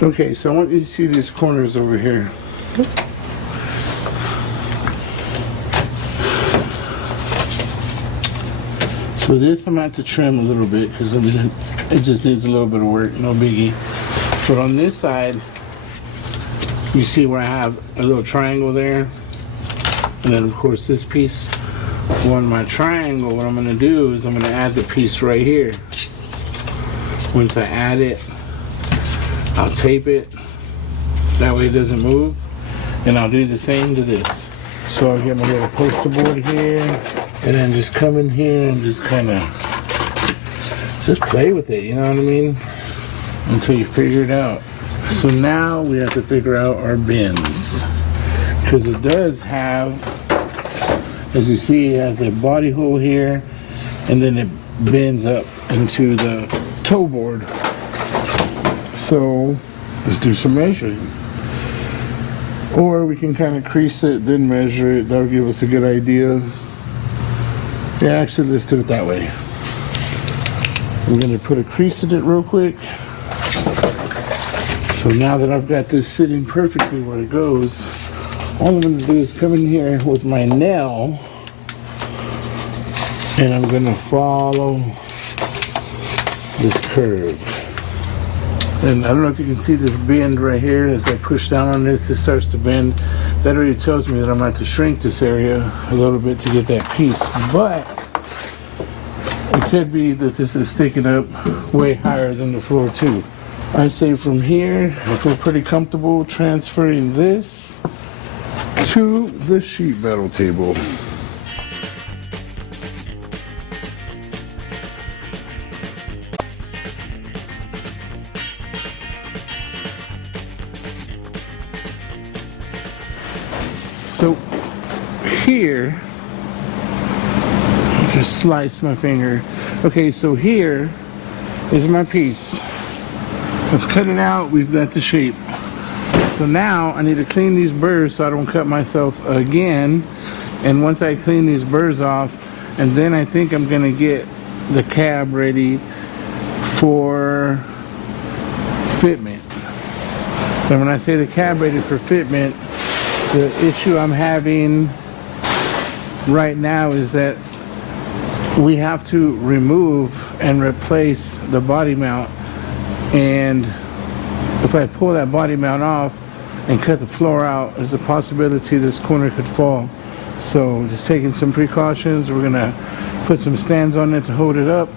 Okay, so I want you to see these corners over here. So this I'm going to have to trim a little bit because I mean, it just needs a little bit of work, no biggie. But on this side, you see where I have a little triangle there? And then of course this piece. On my triangle, what I'm going to do is I'm going to add the piece right here. Once I add it, I'll tape it. That way it doesn't move. And I'll do the same to this. So I'll get my little poster board here. And then just come in here and just kind of just play with it, you know what I mean? Until you figure it out. So now we have to figure out our bends. Because it does have, as you see, it has a body hole here. And then it bends up into the toe board. So let's do some measuring. Or we can kind of crease it, then measure it. That'll give us a good idea. Yeah, actually, let's do it that way. I'm going to put a crease in it real quick. So now that I've got this sitting perfectly where it goes, all I'm going to do is come in here with my nail and I'm going to follow this curve. And I don't know if you can see this bend right here. As I push down on this, it starts to bend. That already tells me that I'm going to have to shrink this area a little bit to get that piece. But it could be that this is sticking up way higher than the floor too. I say from here, I feel pretty comfortable transferring this to the sheet metal table. So here, just slice my finger. Okay, so here is my piece. I've cut it out, we've got the shape. So now I need to clean these burrs so I don't cut myself again. And once I clean these burrs off, and then I think I'm gonna get the cab ready for fitment. And when I say the cab ready for fitment, the issue I'm having right now is that we have to remove and replace the body mount. And if I pull that body mount off and cut the floor out, there's a possibility this corner could fall. So just taking some precautions, we're gonna put some stands on it to hold it up.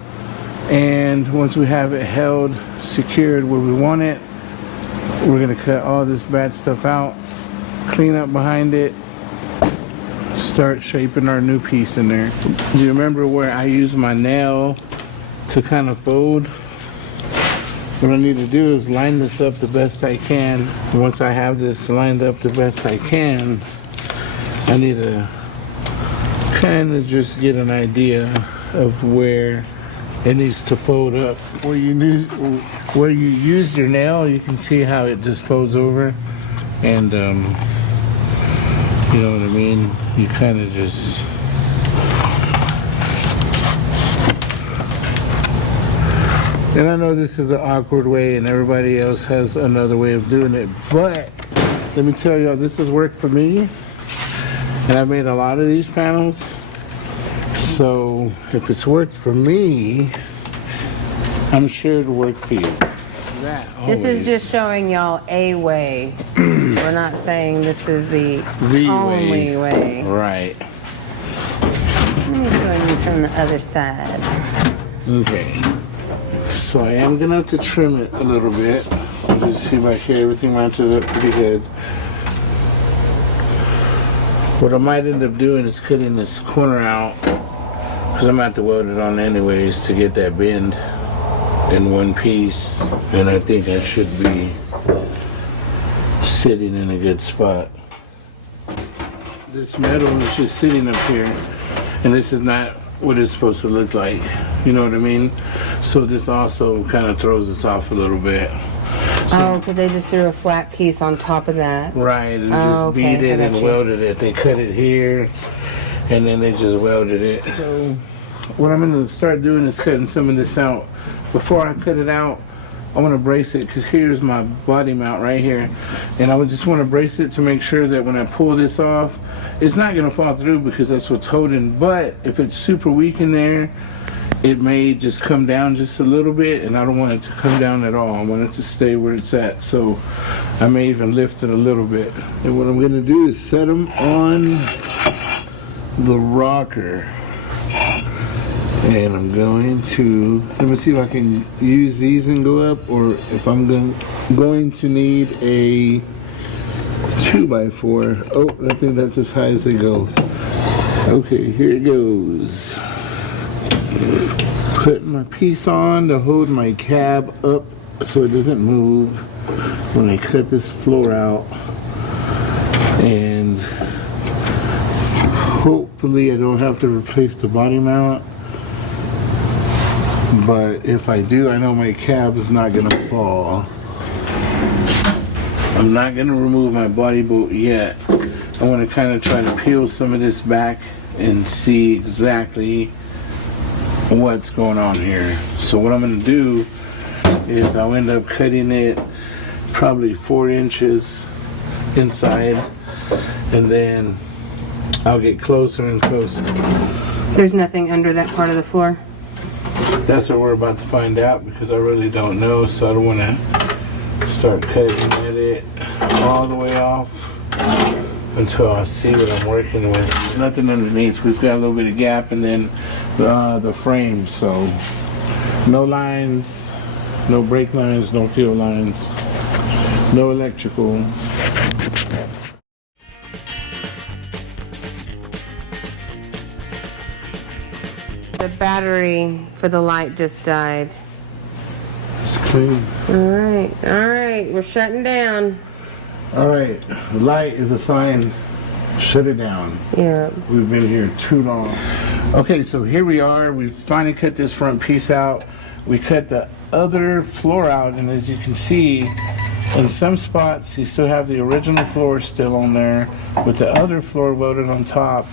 And once we have it held, secured where we want it, we're gonna cut all this bad stuff out, clean up behind it, start shaping our new piece in there. Do you remember where I use my nail to kind of fold? What I need to do is line this up the best I can. Once I have this lined up the best I can, I need to kind of just get an idea of where it needs to fold up. Where you use your nail, you can see how it just folds over. And you know what I mean? You kind of just and I know this is an awkward way and everybody else has another way of doing it, but let me tell you, this has worked for me and I've made a lot of these panels. So if it's worked for me, I'm sure it'll work for you. This is just showing y'all a way. We're not saying this is the only way. Right. Let me show you from the other side. Okay. So I am gonna have to trim it a little bit. You see back here, everything matches up pretty good. What I might end up doing is cutting this corner out because I'm gonna have to weld it on anyways to get that bend in one piece, and I think I should be sitting in a good spot. This metal is just sitting up here, and this is not what it's supposed to look like. You know what I mean? So this also kind of throws us off a little bit. So, because they just threw a flat piece on top of that. Right, and just beat it and welded it. They cut it here, and then they just welded it. So what I'm going to start doing is cutting some of this out. Before I cut it out, I want to brace it because here's my body mount right here, and I would just want to brace it to make sure that when I pull this off, it's not going to fall through because that's what's holding. But if it's super weak in there, it may just come down just a little bit, and I don't want it to come down at all. I want it to stay where it's at, so I may even lift it a little bit. And what I'm going to do is set them on the rocker. And I'm going to, let me see if I can use these and go up, or if I'm going to need a 2x4. Oh, I think that's as high as they go. Okay, here it goes. Putting my piece on to hold my cab up so it doesn't move when I cut this floor out. And hopefully I don't have to replace the body mount. But if I do, I know my cab is not going to fall. I'm not going to remove my body bolt yet. I want to kind of try to peel some of this back and see exactly what's going on here. So what I'm going to do is I'll end up cutting it probably 4 inches inside, and then I'll get closer and closer. There's nothing under that part of the floor? That's what we're about to find out, because I really don't know, so I don't want to start cutting at it all the way off until I see what I'm working with. Nothing underneath. We've got a little bit of gap, and then the frame, so no lines, no brake lines, no fuel lines, no electrical. The battery for the light just died. It's clean. All right, we're shutting down. All right, the light is a sign. Shut it down. Yeah. We've been here too long. Okay, so here we are. We finally cut this front piece out. We cut the other floor out, and as you can see, in some spots you still have the original floor still on there with the other floor welded on top.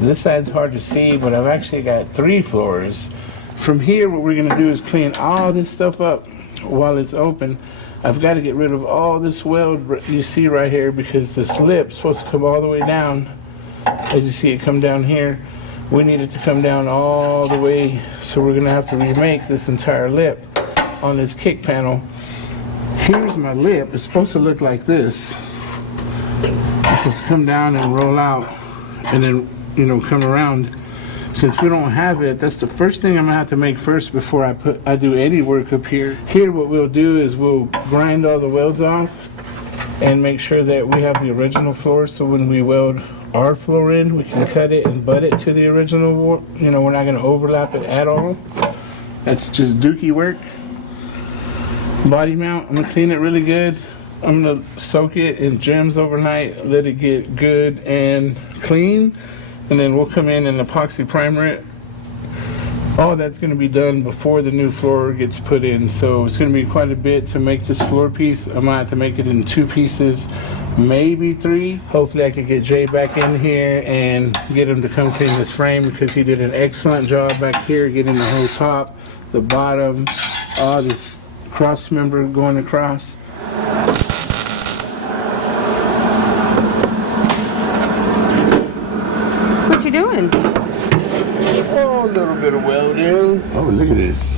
This side's hard to see, but I've actually got 3 floors. From here, what we're gonna do is clean all this stuff up while it's open. I've got to get rid of all this weld you see right here, because this lip's supposed to come all the way down. As you see it come down here, we need it to come down all the way, so we're gonna have to remake this entire lip on this kick panel. Here's my lip. It's supposed to look like this. Just come down and roll out, and then, you know, come around. Since we don't have it, that's the first thing I'm gonna have to make first before I do any work up here. Here, what we'll do is we'll grind all the welds off and make sure that we have the original floor, so when we weld our floor in, we can cut it and butt it to the original. You know, we're not gonna overlap it at all. That's just dookie work. Body mount, I'm gonna clean it really good. I'm gonna soak it in gems overnight, let it get good and clean, and then we'll come in and epoxy primer it. All that's going to be done before the new floor gets put in, so it's going to be quite a bit to make this floor piece. I'm going to have to make it in 2 pieces, maybe 3. Hopefully I can get Jay back in here and get him to come clean this frame, because he did an excellent job back here getting the whole top, the bottom, all this cross member going across. What you doing? Oh, a little bit of welding. Oh, look at this.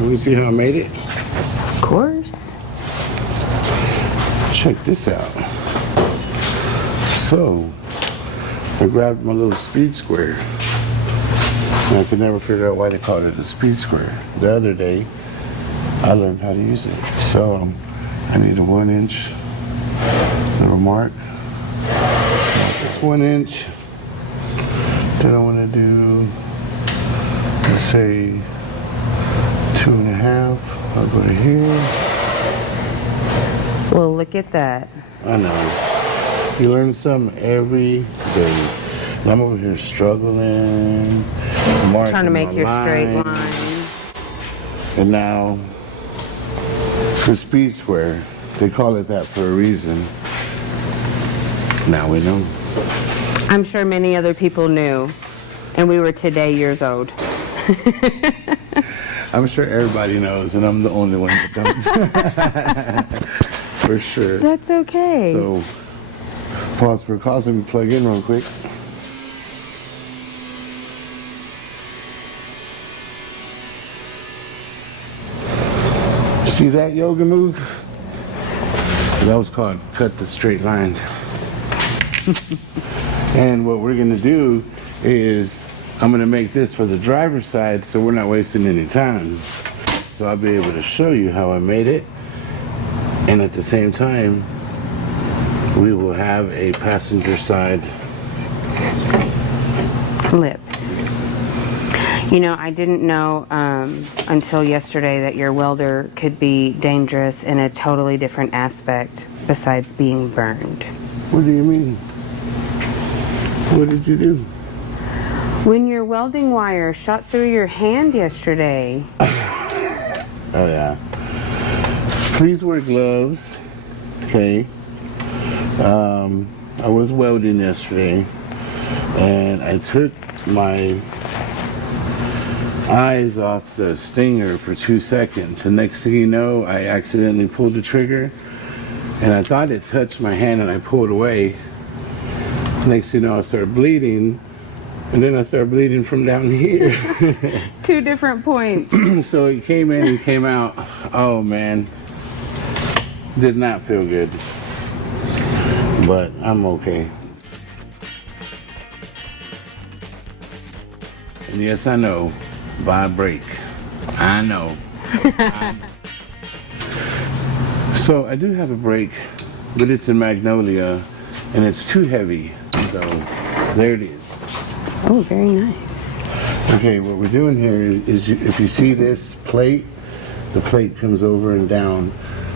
Let me see how I made it. Of course. Check this out. So, I grabbed my little speed square. And I could never figure out why they called it a speed square. The other day, I learned how to use it. So, I need a 1-inch little mark. It's 1 inch. Then I want to do, let's say, 2.5. I'll go to here. Well, look at that. I know. You learn something every day. And I'm over here struggling, marking Trying to make my your straight lines. line. And now, for speed square, they call it that for a reason. Now we know. I'm sure many other people knew, and we were today years old. I'm sure everybody knows, and I'm the only one that don't. For sure. That's okay. So, pause for calls. Let me plug in real quick. See that yoga move? That was called cut the straight line. And what we're gonna do is I'm gonna make this for the driver's side so we're not wasting any time. So I'll be able to show you how I made it. And at the same time, we will have a passenger side Lip. You know, I didn't know until yesterday that your welder could be dangerous in a totally different aspect besides being burned. What do you mean? What did you do? When your welding wire shot through your hand yesterday. Oh yeah. Please wear gloves. Okay. I was welding yesterday and I took my eyes off the stinger for 2 seconds, and next thing you know, I accidentally pulled the trigger and I thought it touched my hand and I pulled away. Next thing you know, I started bleeding, and then I started bleeding from down here. 2 different points. So it came in and came out. Oh man, did not feel good, but I'm okay. And yes, I know, buy a brake. I know. So I do have a brake, but it's in Magnolia, and it's too heavy. So there it is. Oh, very nice. Okay, what we're doing here is if you see this plate, the plate comes over and down.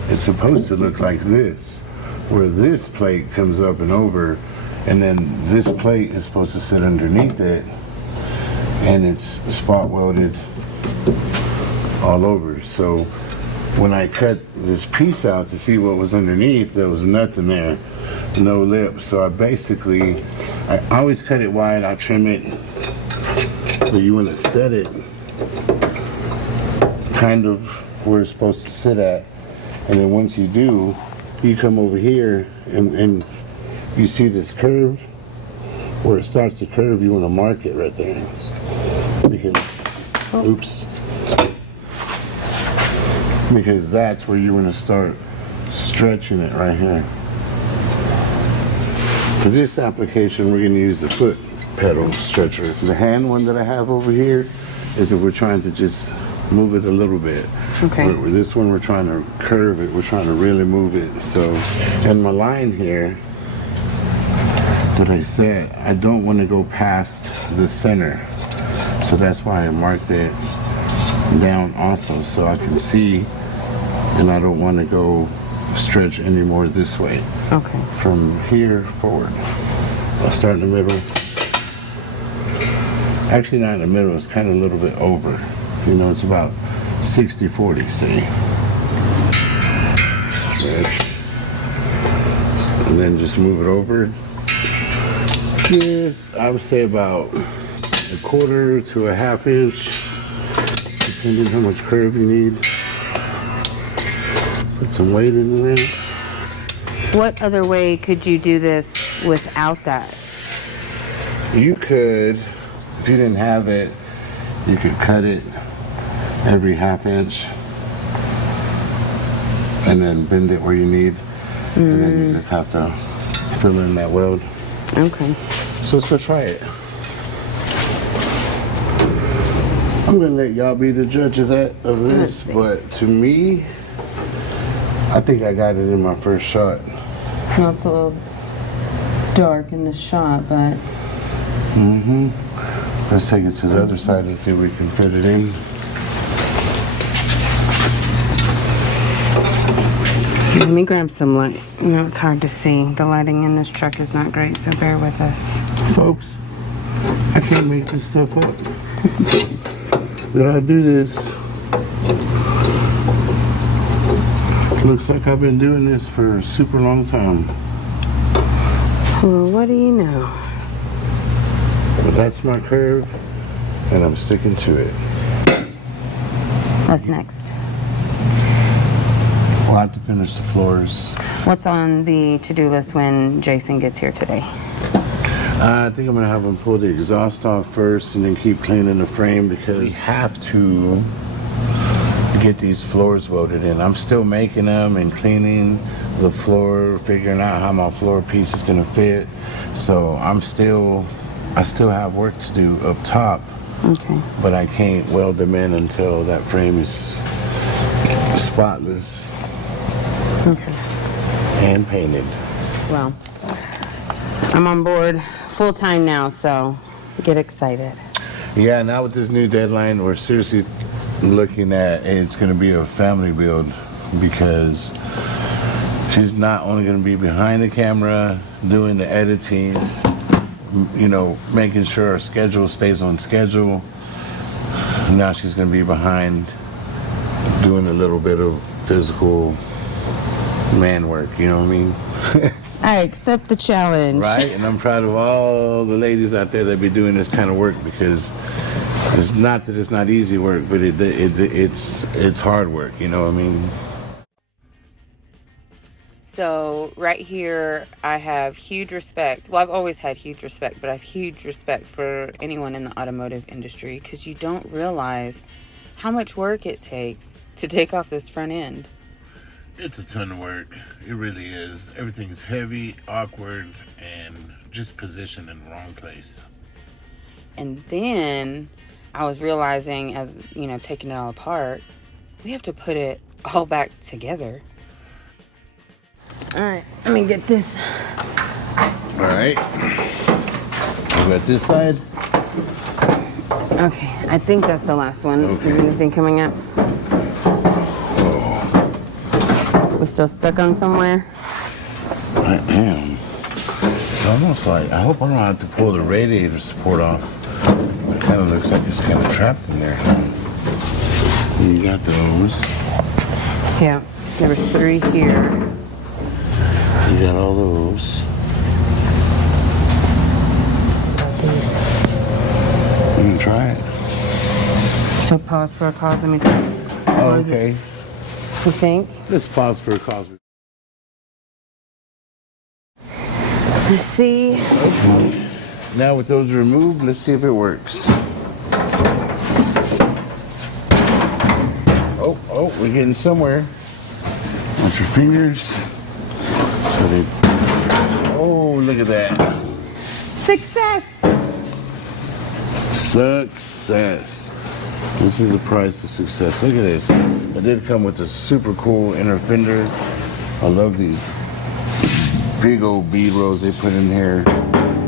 It's supposed to look like this, where this plate comes up and over, and then this plate is supposed to sit underneath it, and it's spot welded all over. So when I cut this piece out to see what was underneath, there was nothing there, no lip. So I always cut it wide, I'll trim it, but you want to set it kind of where it's supposed to sit at. And then once you do, you come over here and you see this curve, where it starts to curve, you want to mark it right there. Because, oops. Because that's where you want to start stretching it right here. For this application, we're going to use the foot pedal stretcher. The hand one that I have over here is if we're trying to just move it a little bit. Okay. With this one, we're trying to curve it. We're trying to really move it. So, and my line here that I said, I don't want to go past the center. So that's why I marked it down also, so I can see, and I don't want to go stretch anymore this way. Okay. From here forward. I'll start in the middle. Actually not in the middle, it's kind of a little bit over. You know, it's about 60-40, see? Stretch. And then just move it over. Just, I would say about 1/4 to 1/2 inch, depending how much curve you need. Put some weight in there. What other way could you do this without that? You could, if you didn't have it, you could cut it every 1/2 inch and then bend it where you need, and then you just have to fill in that weld. Okay. So let's go try it. I'm gonna let y'all be the judge of this, but to me, I think I got it in my first shot. Well, it's a little dark in the shot, but... Let's take it to the other side and see if we can fit it in. Let me grab some light. You know, it's hard to see. The lighting in this truck is not great, so bear with us. Folks, I can't make this stuff up. Did I do this? Looks like I've been doing this for a super long time. Well, what do you know? But that's my curve. and I'm sticking to it. What's next? We'll have to finish the floors. What's on the to-do list when Jason gets here today? I think I'm gonna have him pull the exhaust off first and then keep cleaning the frame because we have to get these floors welded in. I'm still making them and cleaning the floor, figuring out how my floor piece is gonna fit. So I still have work to do up top. Okay. But I can't weld them in until that frame is spotless. Okay. And painted. Well, I'm on board full time now, so get excited. Yeah, now with this new deadline, we're seriously looking at it's going to be a family build because she's not only going to be behind the camera doing the editing, you know, making sure our schedule stays on schedule. Now she's going to be behind doing a little bit of physical man work, you know what I mean? I accept the challenge. Right? And I'm proud of all the ladies out there that be doing this kind of work because it's not that it's not easy work, but it's hard work, you know what I mean? So right here, I have huge respect. Well, I've always had huge respect, but I have huge respect for anyone in the automotive industry because you don't realize how much work it takes to take off this front end. It's a ton of work. It really is. Everything's heavy, awkward, and just positioned in the wrong place. And then I was realizing as, you know, taking it all apart, we have to put it all back together. All right, let me get this. All right. You got this side? Okay, I think that's the last one. Okay. Is anything coming up? We still stuck on somewhere? I am. It's almost like, I hope I don't have to pull the radiator support off. It kind of looks like it's kind of trapped in there. You got those. Yeah, there was 3 here. You got all those. You gonna try it? So pause for a cause, let me try. Oh, okay. You think? Let's pause for a cause. Let's see. Okay. Now with those removed, let's see if it works. Oh, we're getting somewhere. Watch your fingers. So they, oh, look at that. Success! Success. This is the price of success. Look at this. It did come with a super cool inner fender. I love these big old bead rolls they put in here.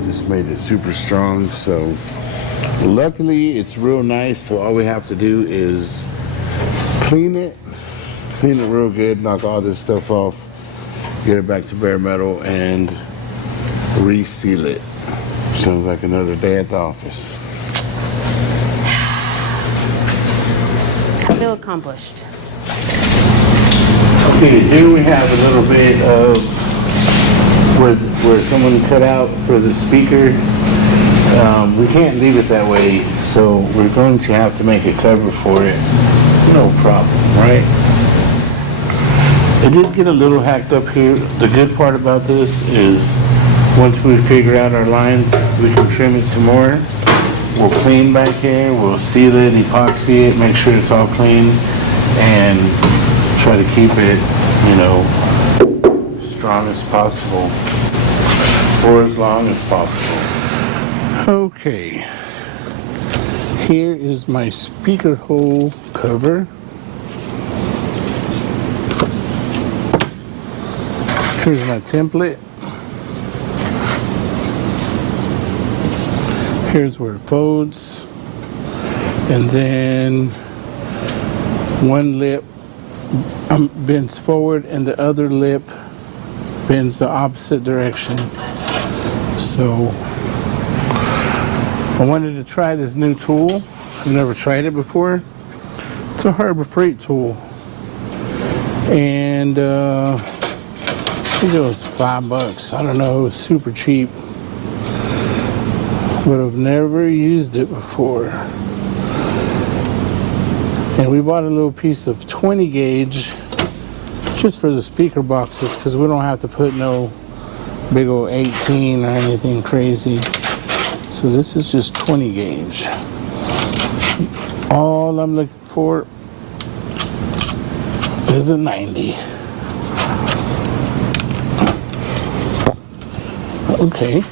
Just made it super strong. So luckily it's real nice. So all we have to do is clean it real good, knock all this stuff off, get it back to bare metal, and reseal it. Sounds like another day at the office. Feel accomplished. Okay, here we have a little bit of where someone cut out for the speaker. We can't leave it that way, so we're going to have to make a cover for it. No problem, right? It did get a little hacked up here. The good part about this is once we figure out our lines, we can trim it some more. We'll clean back here, we'll seal it, epoxy it, make sure it's all clean, and try to keep it, you know, strong as possible for as long as possible. Okay, here is my speaker hole cover. Here's my template. Here's where it folds. And then one lip bends forward and the other lip bends the opposite direction. So I wanted to try this new tool. I've never tried it before. It's a Harbor Freight tool. And I think it was $5. I don't know, it was super cheap. but I've never used it before. And we bought a little piece of 20 gauge just for the speaker boxes because we don't have to put no big old 18 or anything crazy. So this is just 20 gauge. All I'm looking for is a 90. Okay.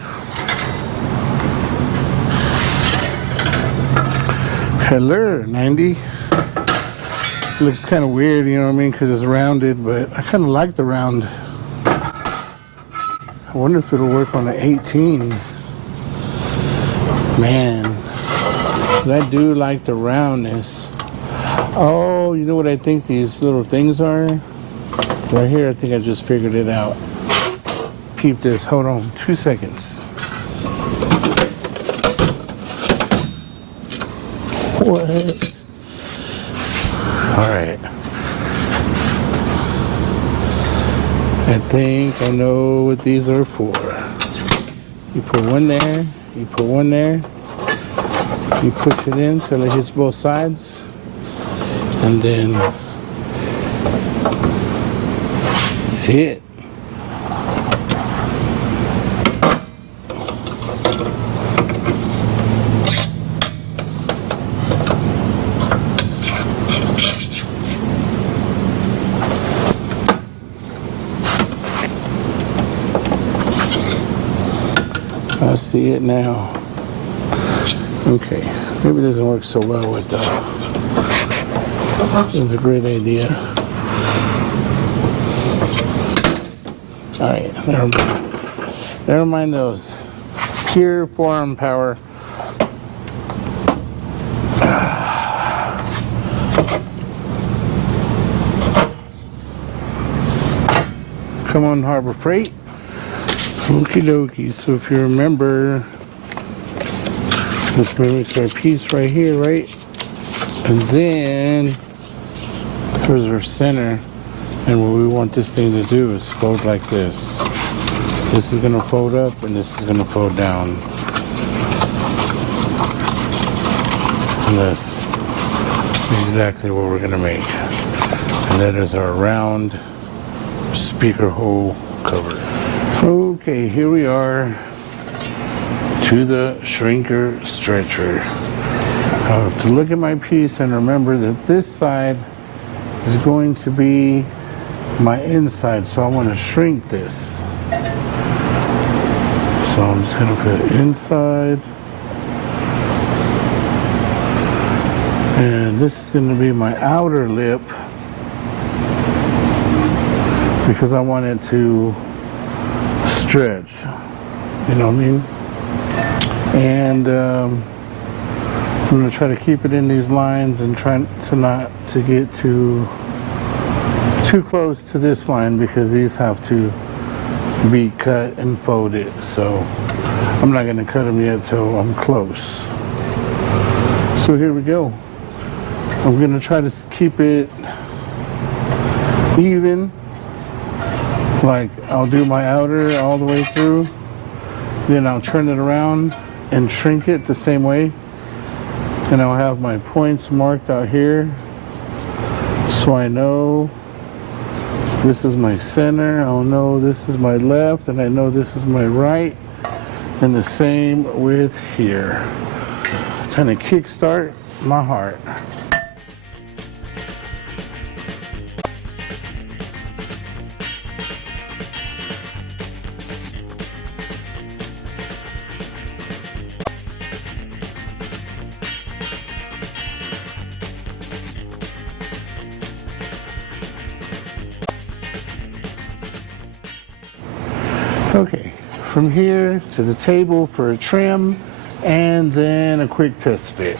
Hello, 90. Looks kind of weird, you know what I mean, because it's rounded, but I kind of like the round. I wonder if it'll work on an 18. Man, but I do like the roundness. Oh, you know what I think these little things are? Right here, I think I just figured it out. Peep this, hold on, 2 seconds. What? All right. I think I know what these are for. You put one there, you put one there, you push it in till it hits both sides, and then that's it. I see it now. Okay, maybe it doesn't work so well with the. It was a great idea. All right, never mind those. Pure forearm power. Come on, Harbor Freight. Okie dokie, so if you remember, this mimics our piece right here, right? And then here's our center, and what we want this thing to do is fold like this. This is gonna fold up and this is gonna fold down. And that's exactly what we're gonna make. And that is our round speaker hole cover. Okay, here we are to the shrinker stretcher. I have to look at my piece and remember that this side is going to be my inside, so I want to shrink this. So I'm just going to put inside, and this is going to be my outer lip because I want it to stretch, you know what I mean? And I'm going to try to keep it in these lines and try to not to get too close to this line because these have to be cut and folded. So I'm not going to cut them yet till I'm close. So here we go. I'm going to try to keep it even. Like I'll do my outer all the way through, then I'll turn it around and shrink it the same way, and I'll have my points marked out here so I know this is my center, I'll know this is my left, and I know this is my right, and the same with here. Trying to kickstart my heart. Okay, from here to the table for a trim and then a quick test fit.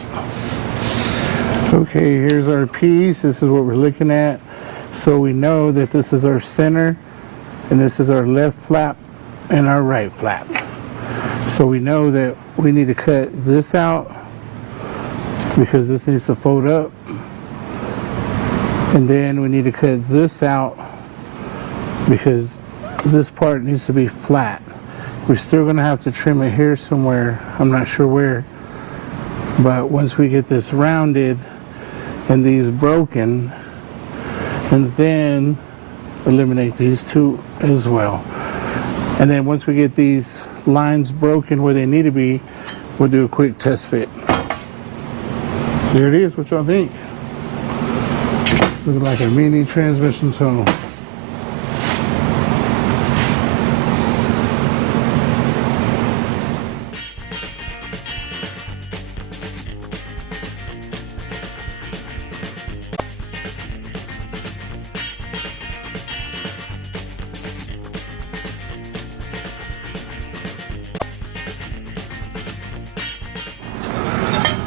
Okay, here's our piece. This is what we're looking at. So we know that this is our center and this is our left flap and our right flap. So we know that we need to cut this out because this needs to fold up. And then we need to cut this out because this part needs to be flat. We're still gonna have to trim it here somewhere. I'm not sure where. But once we get this rounded and these broken, and then eliminate these two as well. And then once we get these lines broken where they need to be, we'll do a quick test fit. There it is. What y'all think? Looking like a mini transmission tunnel.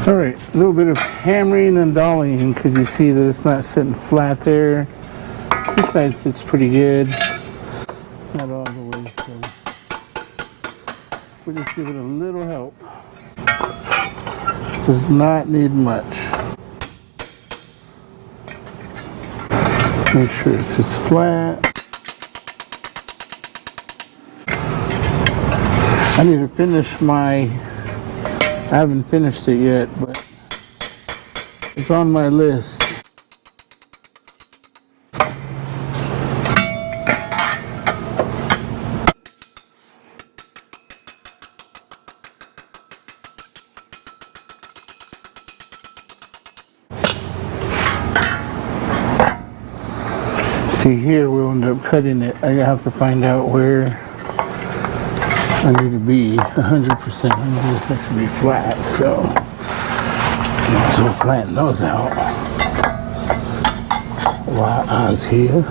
All right, a little bit of hammering and dollying because you see that it's not sitting flat there. This side sits pretty good. It's not all the way, so we'll just give it a little help. Does not need much. Make sure it sits flat. I need to finish my, I haven't finished it yet, but it's on my list. See here, we'll end up cutting it. I have to find out where I need to be 100%. This has to be flat, so might as well flatten those out while I was here.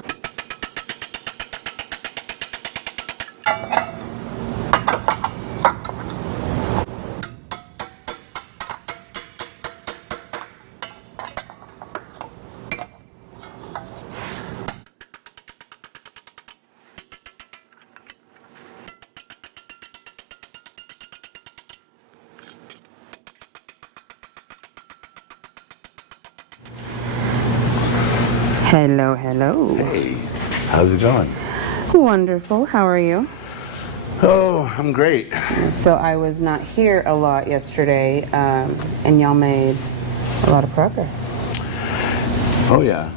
Hello, hello. Hey, how's it going? Wonderful. How are you? Oh, I'm great. So I was not here a lot yesterday, and y'all made a lot of progress. Oh, yeah.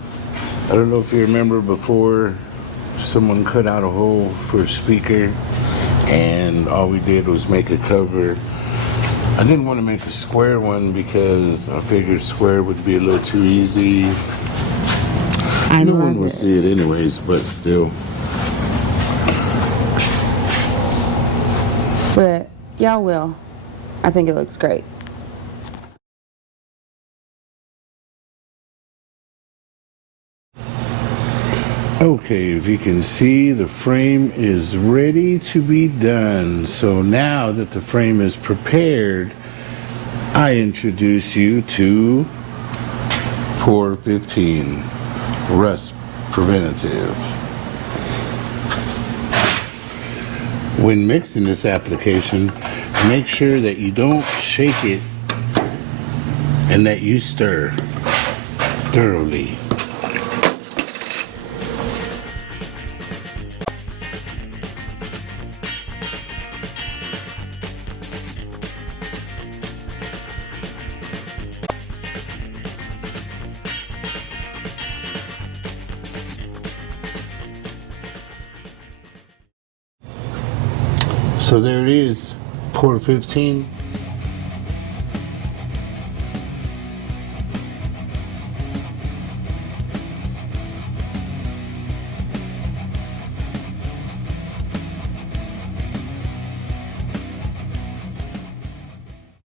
I don't know if you remember before, someone cut out a hole for a speaker, and all we did was make a cover. I didn't want to make a square one because I figured square would be a little too easy. No one will see it anyways, but still. But y'all will. I think it looks great. Okay, if you can see, the frame is ready to be done. So now that the frame is prepared, I introduce you to Pour 15 Rust Preventative. When mixing this application, make sure that you don't shake it and that you stir thoroughly. So there it is, Pour 15.